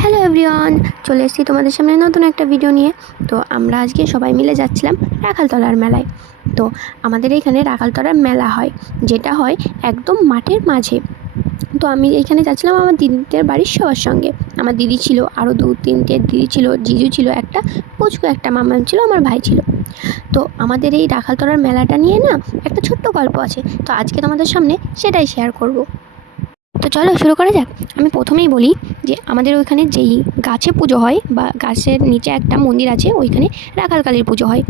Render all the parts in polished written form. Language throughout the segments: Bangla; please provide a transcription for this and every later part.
হ্যালো এভরিওয়ান, চলে এসেছি তোমাদের সামনে নতুন একটা ভিডিও নিয়ে। তো আমরা আজকে সবাই মিলে যাচ্ছিলাম রাখালতলার মেলায়। তো আমাদের এখানে রাখালতলার মেলা হয়, যেটা হয় একদম মাঠের মাঝে। তো আমি এখানে যাচ্ছিলাম আমার দিদিদের বাড়ির সবার সঙ্গে। আমার দিদি ছিল, আরও 2-3টে দিদি ছিল, জিজু ছিল, একটা পুচকু, একটা মামা ছিল, আমার ভাই ছিল। তো আমাদের এই রাখালতলার মেলাটা নিয়ে না একটা ছোট্ট গল্প আছে। তো আজকে তোমাদের সামনে সেটাই শেয়ার করব। তো চলো শুরু করা যাক। আমি প্রথমেই বলি যে আমাদের ওইখানে যেই গাছে পুজো হয় বা গাছের নিচে একটা মন্দির আছে, ওইখানে রাখালকালীর পুজো হয়।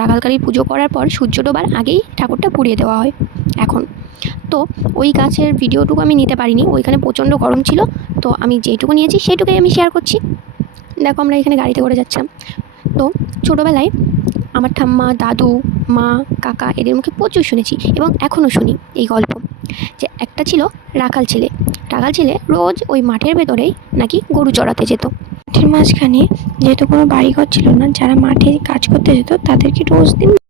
রাখালকালীর পুজো করার পর সূর্য ডোবার আগেই ঠাকুরটা পুড়িয়ে দেওয়া হয় এখন। তো ওই গাছের ভিডিওটুকু আমি নিতে পারিনি, ওইখানে প্রচণ্ড গরম ছিল। তো আমি যেটুকু নিয়েছি সেটুকুই আমি শেয়ার করছি। দেখো আমরা এখানে গাড়িতে করে যাচ্ছিলাম। তো ছোটোবেলায় আমার ঠাম্মা, দাদু, মা, কাকা এদের মুখে প্রচুর শুনেছি এবং এখনও শুনি এই গল্প, যে একটা ছিল রাখাল ছেলে। রাখাল ছেলে রোজ ওই মাঠের ভেতরেই নাকি গরু চড়াতে যেত। মাঠের মাঝখানে যেহেতু কোনো বাড়িঘর ছিল না, যারা মাঠে কাজ করতে যেত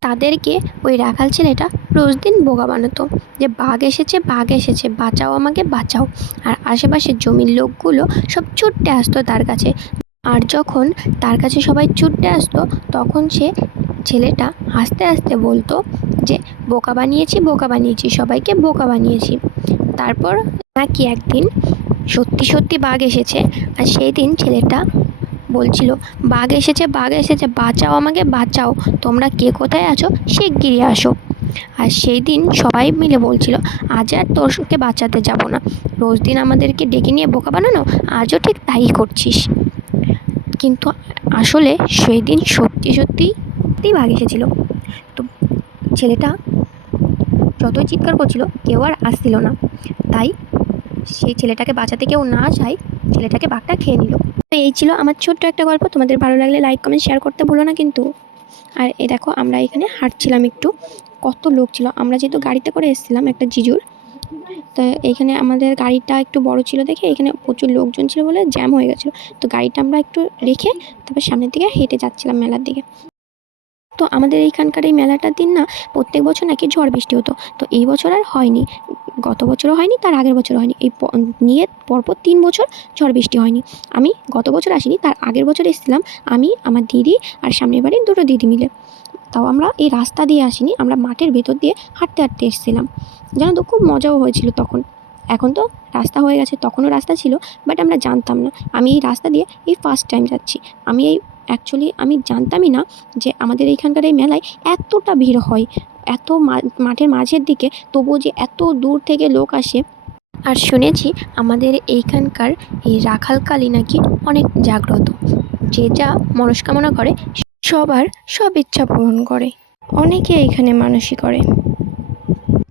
তাদেরকে ওই রাখাল ছেলেটা রোজ দিন বোকা বানাতো, যে বাঘ এসেছে, বাঘ এসেছে, বাঁচাও আমাকে বাঁচাও। আর আশেপাশের জমির লোকগুলো সব ছুটতে আসতো তার কাছে। আর যখন তার কাছে সবাই ছুটতে আসতো, তখন ছেলেটা হাসতে হাসতে বলতো যে বোকা বানিয়েছি, বোকা বানিয়েছি, সবাইকে বোকা বানিয়েছি। তারপর নাকি একদিন সত্যি সত্যি বাঘ এসেছে, আর সেই দিন ছেলেটা বলছিল বাঘ এসেছে, বাঘ এসেছে, বাঁচাও আমাকে বাঁচাও, তোমরা কে কোথায় আছো শিগগিরই আসো। আর সেই দিন সবাই মিলে বলছিল আজ আর তোরকে বাঁচাতে যাব না, রোজ দিন আমাদেরকে ডেকে নিয়ে বোকা বানানো, আজও ঠিক তাই করছিস। কিন্তু আসলে সেই দিন সত্যি সত্যিই বাঘ এসেছিল। তো ছেলেটা যতই চিৎকার করছিল কেউ আর আসছিল না, তাই সেই ছেলেটাকে বাঁচাতে কেউ না চায়, ছেলেটাকে বাঘটা খেয়ে নিল। তো এই ছিল আমার ছোট্ট একটা গল্প। তোমাদের ভালো লাগলে লাইক কমেন্ট শেয়ার করতে ভুলো না কিন্তু। আর এই দেখো আমরা এখানে হাঁটছিলাম একটু, কত লোক ছিল। আমরা যেহেতু গাড়িতে করে এসেছিলাম একটা জিজুর, তো এইখানে আমাদের গাড়িটা একটু বড় ছিল দেখে এখানে প্রচুর লোকজন ছিল বলে জ্যাম হয়ে গেছিলো। তো গাড়িটা আমরা একটু রেখে তারপর সামনের দিকে হেঁটে যাচ্ছিলাম মেলার দিকে। তো আমাদের এইখানকার এই মেলাটার দিন না প্রত্যেক বছর নাকি ঝড় বৃষ্টি হতো। তো এই বছর আর হয়নি, গত বছরও হয়নি, তার আগের বছরও হয়নি। এই নিয়ে পরপর 3 বছর ঝড় বৃষ্টি হয়নি। আমি গত বছর আসিনি, তার আগের বছর এসেছিলাম আমি, আমার দিদি আর সামনের বাড়ির 2টো দিদি মিলে। তাও আমরা এই রাস্তা দিয়ে আসিনি, আমরা মাঠের ভেতর দিয়ে হাঁটতে হাঁটতে এসেছিলাম। জানো তো খুব মজাও হয়েছিল তখন। এখন তো রাস্তা হয়ে গেছে, তখনও রাস্তা ছিল, বাট আমরা জানতাম না। আমি এই রাস্তা দিয়ে এই ফার্স্ট টাইম যাচ্ছি। আমি জানতামই না যে আমাদের এইখানকার এই মেলায় এতটা ভিড় হয়, এত মাঠের মাঝের দিকে, তবুও যে এত দূর থেকে লোক আসে। আর শুনেছি আমাদের এইখানকার এই রাখালকালী নাকি অনেক জাগ্রত, যে যা মনস্কামনা করে সবার সব ইচ্ছা পূরণ করে। অনেকে এইখানে মানসিক করে।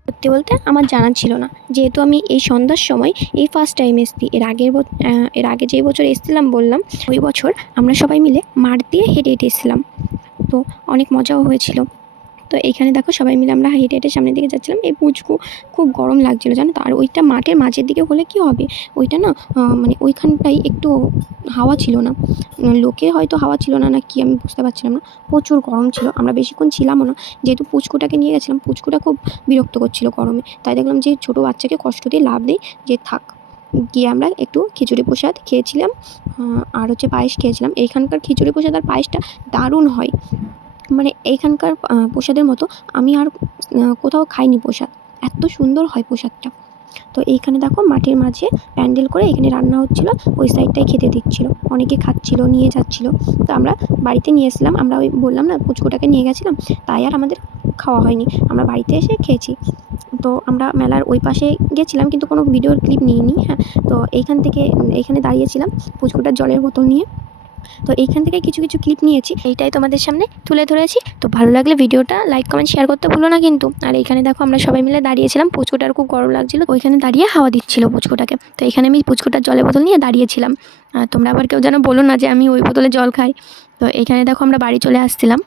সত্যি বলতে আমার জানা ছিল না, যেহেতু আমি এই সন্ধ্যার সময় এই ফার্স্ট টাইম এসেছি। এর আগে যেই বছর এসেছিলাম বললাম, ওই বছর আমরা সবাই মিলে মাঠ দিয়ে হেঁটে হেঁটে এসেছিলাম। তো অনেক মজাও হয়েছিল। তো এইখানে দেখো সবাই মিলে আমরা হেঁটে হেঁটে সামনের দিকে যাচ্ছিলাম। এই পুচকু খুব গরম লাগছিলো জানো তো। আর ওইটা মাঠের মাঝের দিকে হলে কি হবে, ওইটা না মানে ওইখানটায় একটু হাওয়া ছিল না, লোকে হয়তো হাওয়া ছিল না, না কি আমি বুঝতে পারছিলাম না। প্রচুর গরম ছিল, আমরা বেশিক্ষণ ছিলামও না, যেহেতু পুচকুটাকে নিয়ে গেছিলাম। পুচকুটা খুব বিরক্ত করছিল গরমে, তাই দেখলাম যে ছোটো বাচ্চাকে কষ্ট দিয়ে লাভ নেই, যে থাক। গিয়ে আমরা একটু খিচুড়ি প্রসাদ খেয়েছিলাম, আর হচ্ছে পায়েস খেয়েছিলাম। এইখানকার খিচুড়ি প্রসাদ আর পায়েসটা দারুণ হয়, মানে এইখানকার প্রসাদের মতো আমি আর কোথাও খাইনি প্রসাদ, এত সুন্দর হয় প্রসাদটা। তো এইখানে দেখো মাঠের মাঝে প্যান্ডেল করে এখানে রান্না হচ্ছিলো, ওই সাইডটায় খেতে দিচ্ছিলো, অনেকে খাচ্ছিলো, নিয়ে যাচ্ছিলো। তো আমরা বাড়িতে নিয়ে এসেছিলাম, আমরা ওই বললাম না পুচকুটাকে নিয়ে গেছিলাম, তাই আর আমাদের খাওয়া হয়নি, আমরা বাড়িতে এসে খেয়েছি। তো আমরা মেলার ওই পাশে গেছিলাম কিন্তু কোনো ভিডিওর ক্লিপ নিইনি। হ্যাঁ, তো এইখানে দাঁড়িয়েছিলাম পুচকুটার জলের বোতল নিয়ে। তো এইখান থেকে কিছু কিছু ক্লিপ নিয়েছি, এইটাই তোমাদের সামনে তুলে ধরেছি। তো ভালো লাগলে ভিডিওটা লাইক কমেন্ট শেয়ার করতে ভুলো না কিন্তু। আর এইখানে দেখো আমরা সবাই মিলে দাঁড়িয়েছিলাম, পুচকুটার খুব গরম লাগছিলো, ওইখানে দাঁড়িয়ে হাওয়া দিচ্ছিলো পুচকুটাকে। তো এখানে আমি পুচকুটার জলের বোতল নিয়ে দাঁড়িয়েছিলাম। তোমরা আবার কেউ যেন বলো না যে আমি ওই বোতলে জল খাই। তো এখানে দেখো আমরা বাড়ি চলে আসছিলাম,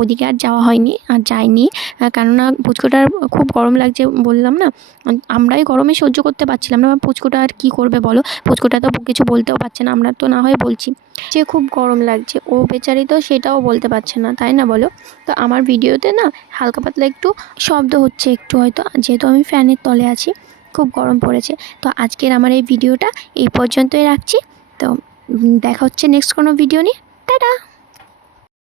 ওদিকে আর যাওয়া হয়নি, আর যাইনি, কেননা পুচকুটার খুব গরম লাগছে বললাম না। আমরাই গরমে সহ্য করতে পারছিলাম না, পুচকুটা আর কী করবে বলো, পুচকুটা তো কিছু বলতেও পারছে না, আমরা তো না হয় বলছি যে খুব গরম লাগছে, ও বেচারি তো সেটাও বলতে পারছে না, তাই না বলো। তো আমার ভিডিওতে না হালকা পাতলা একটু শব্দ হচ্ছে একটু হয়তো, যেহেতু আমি ফ্যানের তলে আছি, খুব গরম পড়েছে। তো আজকের আমার এই ভিডিওটা এই পর্যন্তই রাখছি। তো দেখা হচ্ছে নেক্সট কোনো ভিডিও নিয়ে। টাটা।